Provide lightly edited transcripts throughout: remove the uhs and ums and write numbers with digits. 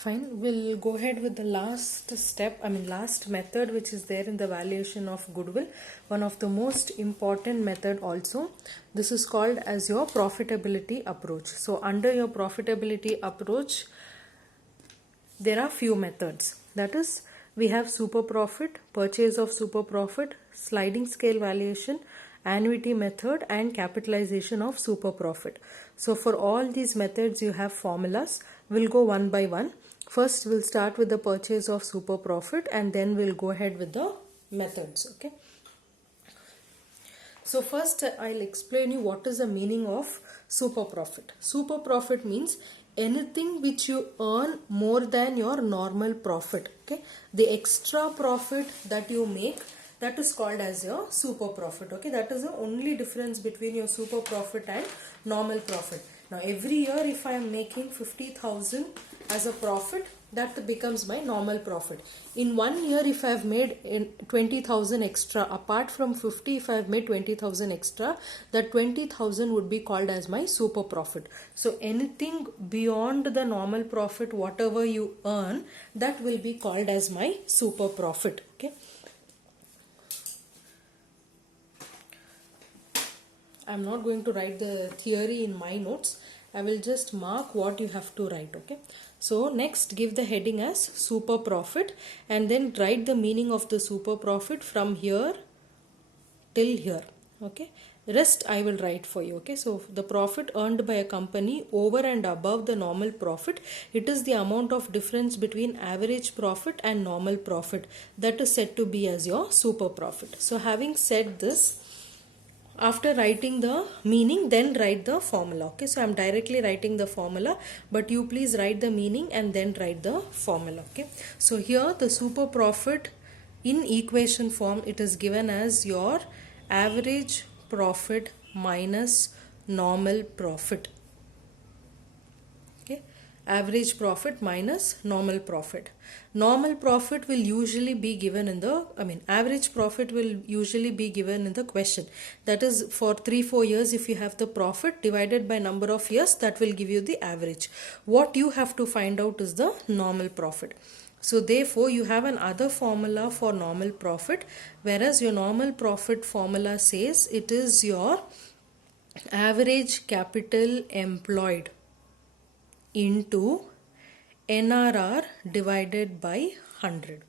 Fine, we'll go ahead with the last step, last method which is there in the valuation of goodwill. One of the most important method also. This is called as your profitability approach. So under your profitability approach, there are few methods. That is, we have super profit, purchase of super profit, sliding scale valuation, annuity method, and capitalization of super profit. So for all these methods you have formulas. We'll go one by one. First we'll start with the purchase of super profit and then we'll go ahead with the methods. Okay. So first I'll explain you what is the meaning of super profit. Super profit means anything which you earn more than your normal profit. Okay, the extra profit that you make, that is called as your super profit. Okay, that is the only difference between your super profit and normal profit. Now every year if I am making 50,000 as a profit, that becomes my normal profit. In 1 year if I have made 20,000 extra, apart from 50, if I have made 20,000 extra, that 20,000 would be called as my super profit. So anything beyond the normal profit, whatever you earn, that will be called as my super profit. Okay. I'm not going to write the theory in my notes. I will just mark what you have to write. Okay. So next give the heading as super profit and then write the meaning of the super profit from here till here. Okay. Rest I will write for you. Okay. So the profit earned by a company over and above the normal profit, it is the amount of difference between average profit and normal profit, that is said to be as your super profit. So having said this, after writing the meaning, then write the formula. Okay, so I'm directly writing the formula, but you please write the meaning and then write the formula. Okay, so here the super profit in equation form, it is given as your average profit minus normal profit. Okay, average profit minus normal profit. Normal profit will usually be given in the, average profit will usually be given in the question. That is, for 3-4 years, if you have the profit divided by number of years, that will give you the average. What you have to find out is the normal profit. So therefore, you have another formula for normal profit, whereas your normal profit formula says it is your average capital employed into NRR divided by 100.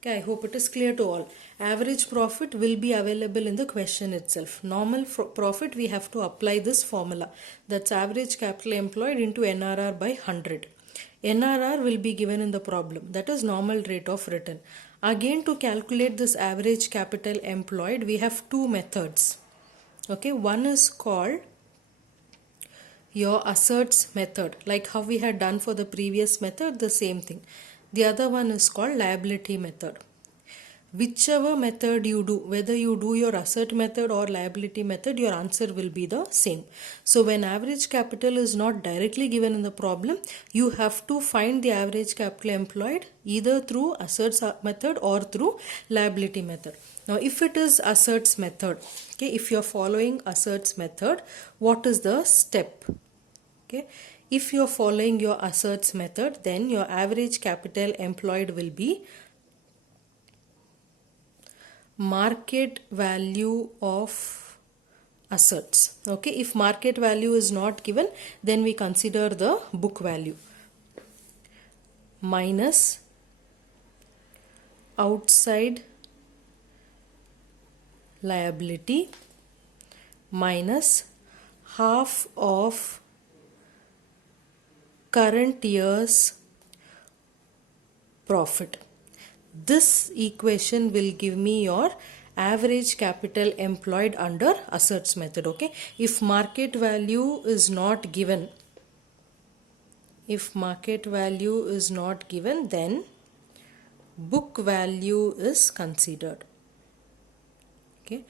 Okay, I hope it is clear to all. Average profit will be available in the question itself. Normal profit, we have to apply this formula. That's average capital employed into NRR by 100. NRR will be given in the problem. That is normal rate of return. Again, to calculate this average capital employed, we have two methods. Okay, one is called your asserts method, like how we had done for the previous method, the same thing. The other one is called liability method. Whichever method you do, whether you do your assert method or liability method, your answer will be the same. So when average capital is not directly given in the problem, you have to find the average capital employed either through asserts method or through liability method. Now if it is asserts method, okay, if you are following asserts method, what is the step? Okay, if you are following your asserts method, then your average capital employed will be market value of assets. Okay, if market value is not given, then we consider the book value minus outside liability minus half of current year's profit. This equation will give me your average capital employed under asserts method. Okay, if market value is not given, then book value is considered. Okay,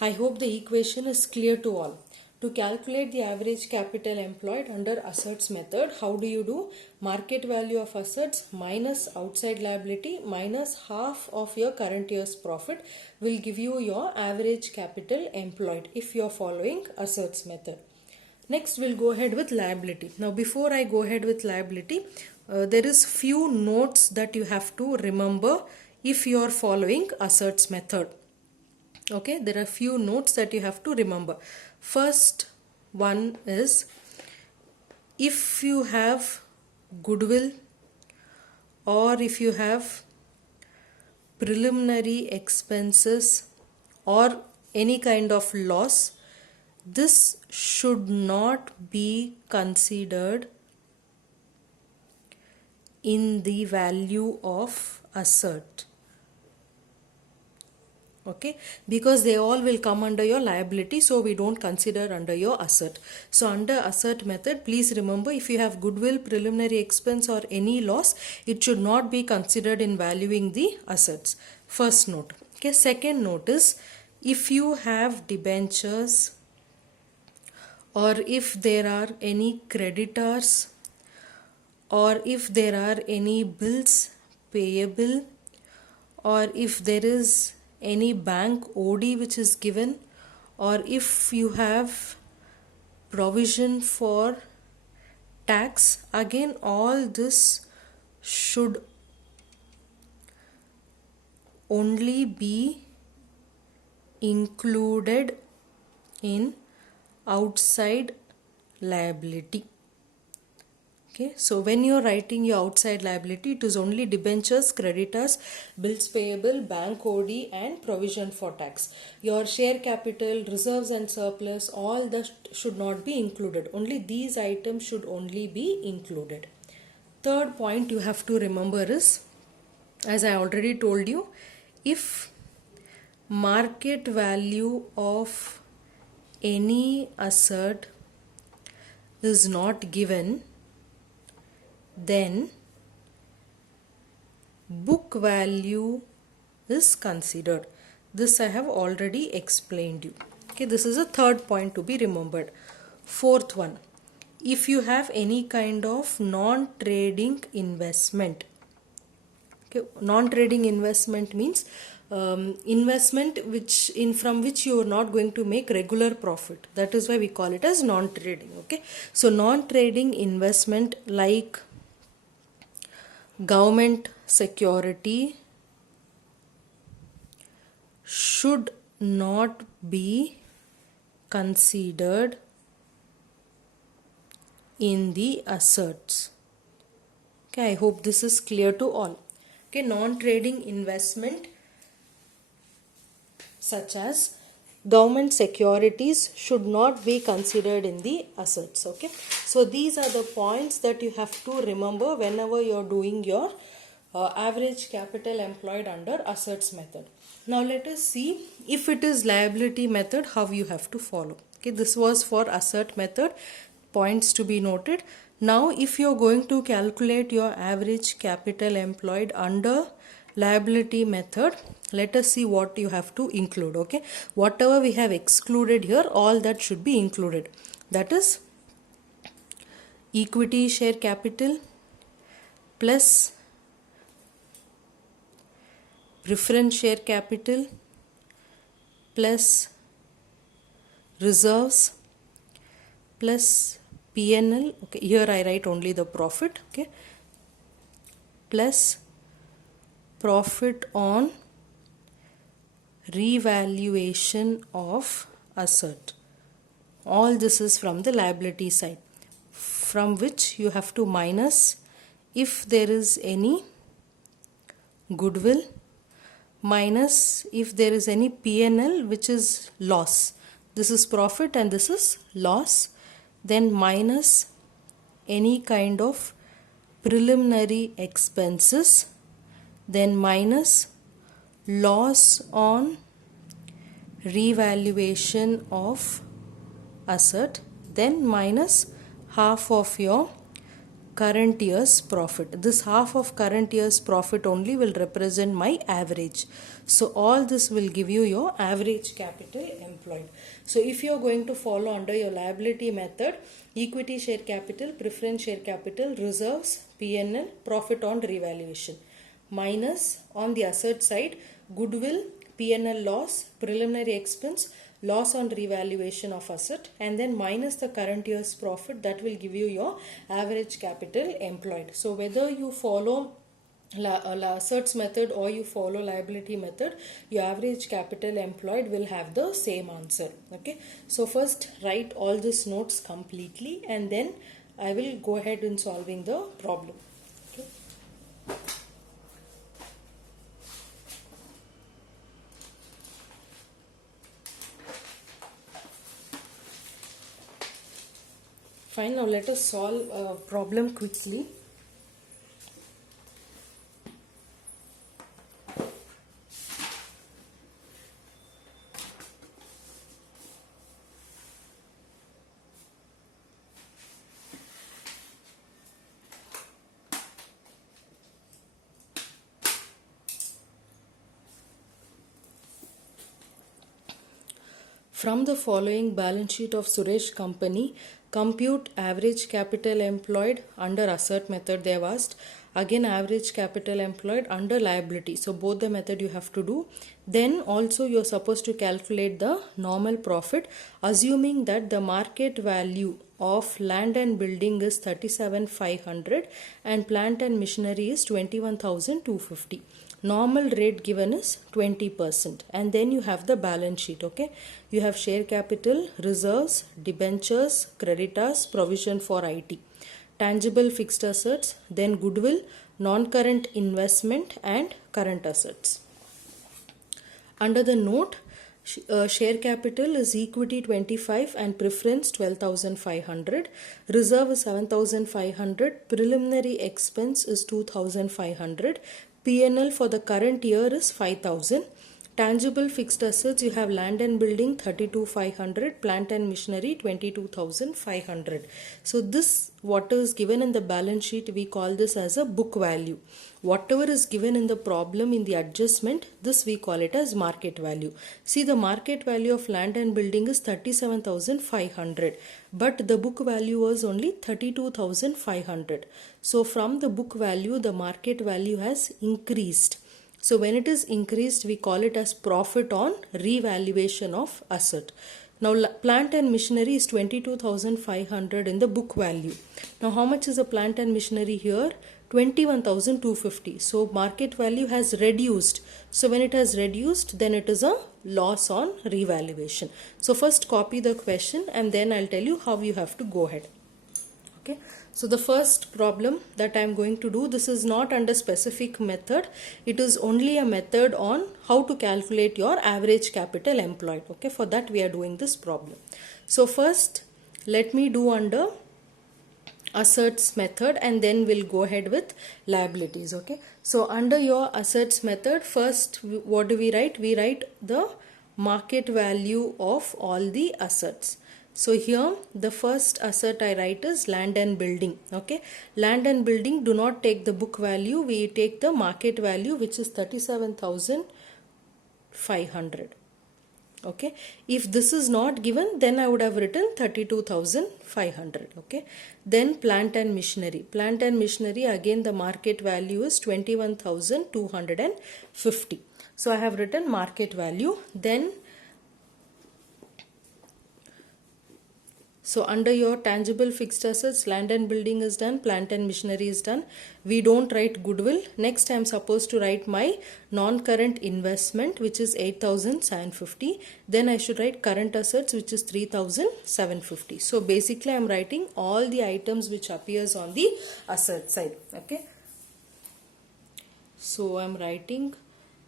I hope the equation is clear to all. To calculate the average capital employed under asserts method, how do you do? Market value of assets minus outside liability minus half of your current year's profit will give you your average capital employed if you are following asserts method. Next we'll go ahead with liability. Now before I go ahead with liability, there is few notes that you have to remember if you are following asserts method. Okay, there are few notes that you have to remember. First one is, if you have goodwill or if you have preliminary expenses or any kind of loss, this should not be considered in the value of assert. Okay, because they all will come under your liability, so we don't consider under your assert. So under assert method, please remember, if you have goodwill, preliminary expense or any loss, it should not be considered in valuing the assets. First note. Okay, second note is, if you have debentures or if there are any creditors or if there are any bills payable or if there is any bank OD which is given, or if you have provision for tax, again all this should only be included in outside liability. Okay, so when you are writing your outside liability, it is only debentures, creditors, bills payable, bank OD and provision for tax. Your share capital, reserves and surplus, all that should not be included. Only these items should only be included. Third point you have to remember is, as I already told you, if market value of any assert is not given, then book value is considered. This I have already explained you. Okay, this is a third point to be remembered. Fourth one, if you have any kind of non-trading investment. Okay, non-trading investment means investment from which you are not going to make regular profit. That is why we call it as non-trading. Okay, so non-trading investment like government security should not be considered in the asserts. Okay, I hope this is clear to all. Okay, non-trading investment such as government securities should not be considered in the assets. Okay, so these are the points that you have to remember whenever you are doing your average capital employed under assets method. Now let us see, if it is liability method, how you have to follow. Okay, this was for assert method, points to be noted. Now if you are going to calculate your average capital employed under liability method, let us see what you have to include. Okay, whatever we have excluded here, all that should be included. That is equity share capital plus preference share capital plus reserves plus P&L. Okay, here I write only the profit. Okay, plus profit on revaluation of assert. All this is from the liability side, from which you have to minus if there is any goodwill, minus if there is any P&L which is loss. This is profit and this is loss. Then minus any kind of preliminary expenses, then minus loss on revaluation of asset, then minus half of your current year's profit. This half of current year's profit only will represent my average. So all this will give you your average capital employed. So if you are going to follow under your liability method, equity share capital, preference share capital, reserves, P&L, profit on revaluation, minus on the asset side goodwill, P&L loss, preliminary expense, loss on revaluation of asset, and then minus the current year's profit. That will give you your average capital employed. So whether you follow asserts method or you follow liability method, your average capital employed will have the same answer. Okay, so first write all these notes completely, and then I will go ahead in solving the problem. Okay. Fine, now let us solve a problem quickly. From the following balance sheet of Suresh company, compute average capital employed under assert method they have asked. Again average capital employed under liability. So both the method you have to do. Then also you are supposed to calculate the normal profit, assuming that the market value of land and building is 37,500 and plant and machinery is 21,250. Normal rate given is 20%, and then you have the balance sheet. Okay, you have share capital, reserves, debentures, creditors, provision for IT, tangible fixed assets, then goodwill, non-current investment and current assets. Under the note, share capital is equity 25 and preference 12,500, reserve is 7,500, preliminary expense is 2,500, P&L for the current year is 5,000. Tangible fixed assets, you have land and building 32,500, plant and machinery 22,500. So this, what is given in the balance sheet, we call this as a book value. Whatever is given in the problem in the adjustment, this we call it as market value. See, the market value of land and building is 37,500, but the book value was only 32,500. So from the book value, the market value has increased. So when it is increased, we call it as profit on revaluation of asset. Now plant and machinery is 22,500 in the book value. Now how much is the plant and machinery here? 21,250. So market value has reduced. So when it has reduced, then it is a loss on revaluation. So first copy the question and then I'll tell you how you have to go ahead. Okay. So the first problem that I am going to do, this is not under specific method. It is only a method on how to calculate your average capital employed. Okay. For that we are doing this problem. So first let me do under asserts method and then we'll go ahead with liabilities. Okay. So under your asserts method, first what do we write? We write the market value of all the assets. So here the first asset I write is land and building. Okay. Land and building, do not take the book value. We take the market value, which is 37,500. Okay. If this is not given, then I would have written 32,500. Okay. Then plant and machinery. Plant and machinery, again the market value is 21,250. So I have written market value. Then so under your tangible fixed assets, land and building is done, plant and machinery is done. We don't write goodwill. Next I am supposed to write my non-current investment, which is 8,750. Then I should write current assets, which is 3,750. So basically I am writing all the items which appears on the asset side. Okay. So I am writing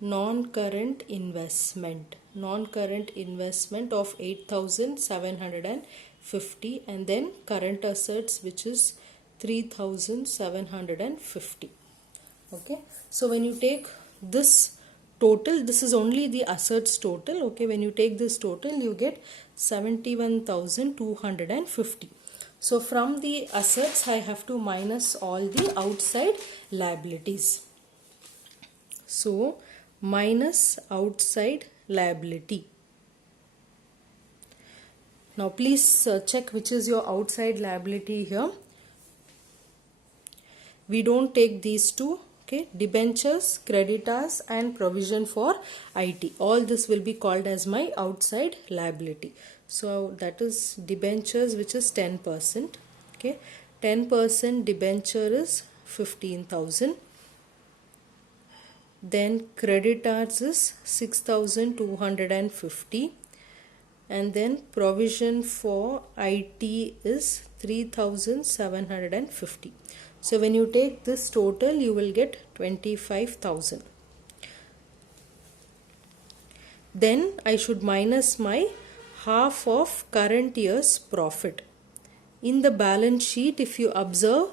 non-current investment. Non-current investment of 8,750 and then current assets, which is 3,750. Okay. So when you take this total, this is only the assets total. Okay. When you take this total, you get 71,250. So from the assets, I have to minus all the outside liabilities. So minus outside liability. Now please check which is your outside liability here. We don't take these two Okay, debentures, creditors and provision for IT. All this will be called as my outside liability. So that is debentures, which is 10%. Okay, 10% debenture is 15,000. Then creditors is 6,250. And then provision for IT is 3,750. So when you take this total, you will get 25,000. Then I should minus my half of current year's profit. In the balance sheet, if you observe,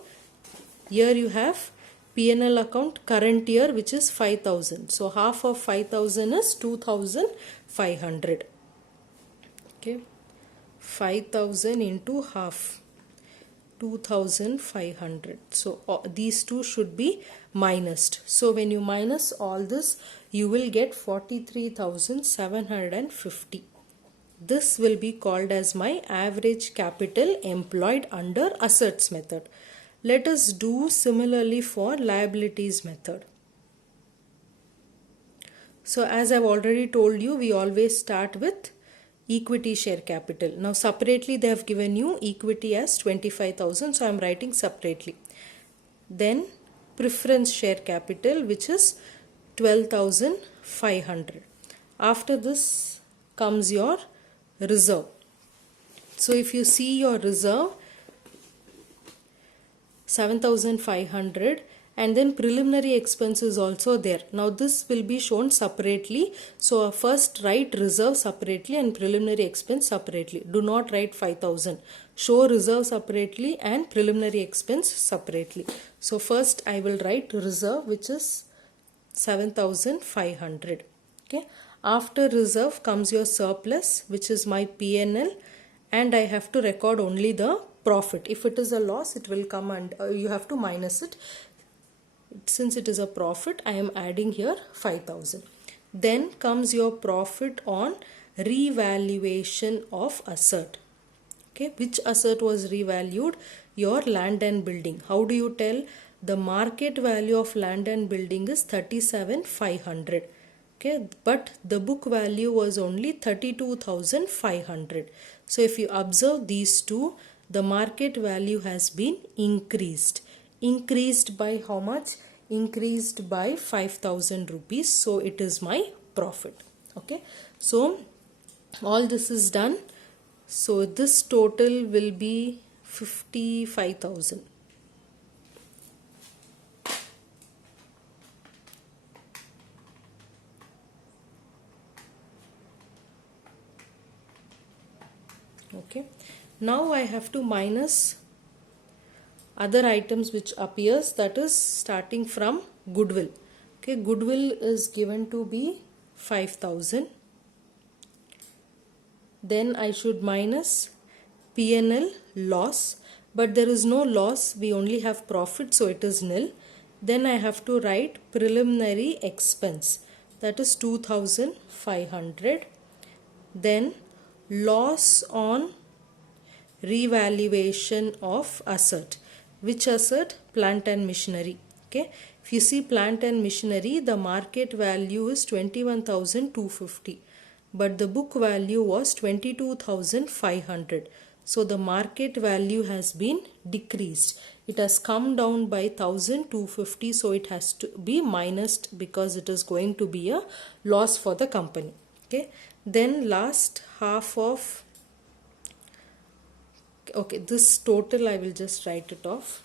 here you have P&L account current year, which is 5,000. So half of 5,000 is 2,500. Okay, 5,000 into half, 2,500. So these two should be minused. So when you minus all this, you will get 43,750. This will be called as my average capital employed under assets method. Let us do similarly for liabilities method. So as I've already told you, we always start with equity share capital. Now separately they have given you equity as 25,000, so I am writing separately. Then preference share capital, which is 12,500. After this comes your reserve. So if you see your reserve, 7,500, and then preliminary expense is also there. Now this will be shown separately. So first write reserve separately and preliminary expense separately. Do not write 5,000. Show reserve separately and preliminary expense separately. So first I will write reserve, which is 7,500. Okay. After reserve comes your surplus, which is my P&L, and I have to record only the profit. If it is a loss, it will come and you have to minus it. Since it is a profit, I am adding here 5,000. Then comes your profit on revaluation of asset. Okay, which asset was revalued? Your land and building. How do you tell? The market value of land and building is 37,500. Okay, but the book value was only 32,500. So if you observe these two, the market value has been increased. Increased by how much? Increased by 5,000 rupees. So it is my profit. Okay, so all this is done. So this total will be 55,000. Okay, now I have to minus other items which appears, that is starting from goodwill. Okay, goodwill is given to be 5,000. Then I should minus P&L loss, but there is no loss, we only have profit, so it is nil. Then I have to write preliminary expense, that is 2,500. Then loss on revaluation of asset. Which asset? Plant and machinery. Okay, if you see plant and machinery, the market value is 21,250, but the book value was 22,500. So the market value has been decreased. It has come down by 1,250, so it has to be minused because it is going to be a loss for the company. Okay, then last half of, okay, this total I will just write it off.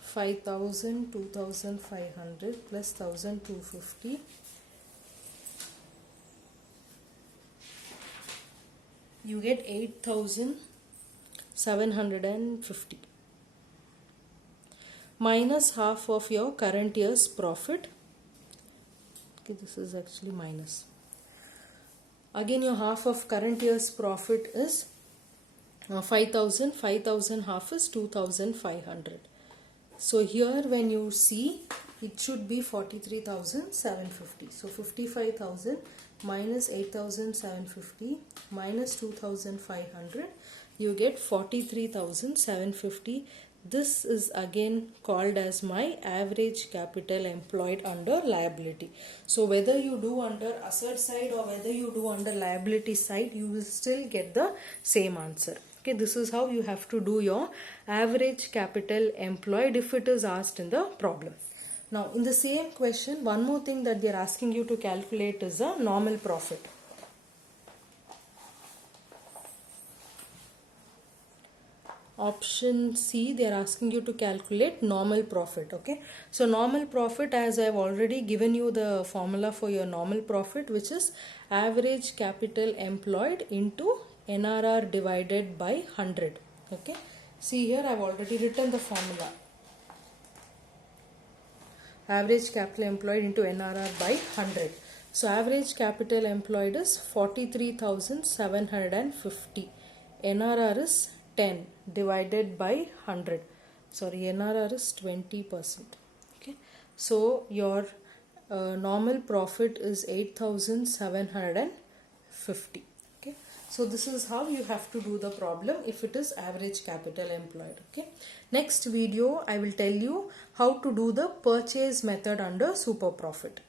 5,000, 2,500 plus 1,250. You get 8,750. Minus half of your current year's profit. Okay, this is actually minus. Again, your half of current year's profit is 5,000. 5,000 half is 2,500. So here when you see, it should be 43,750. So 55,000 minus 8,750 minus 2,500, you get 43,750. This is again called as my average capital employed under liability. So whether you do under asset side or whether you do under liability side, you will still get the same answer. Okay, this is how you have to do your average capital employed if it is asked in the problem. Now in the same question, one more thing that they are asking you to calculate is a normal profit. Option C, they are asking you to calculate normal profit. Okay, so normal profit, as I have already given you the formula for your normal profit, which is average capital employed into NRR divided by 100. Okay, see here I have already written the formula. Average capital employed into NRR by 100. So average capital employed is 43,750. NRR is 10 divided by 100. Sorry, NRR is 20%. Okay, so your normal profit is 8,750. Okay, so this is how you have to do the problem if it is average capital employed. Okay, next video I will tell you how to do the purchase method under super profit.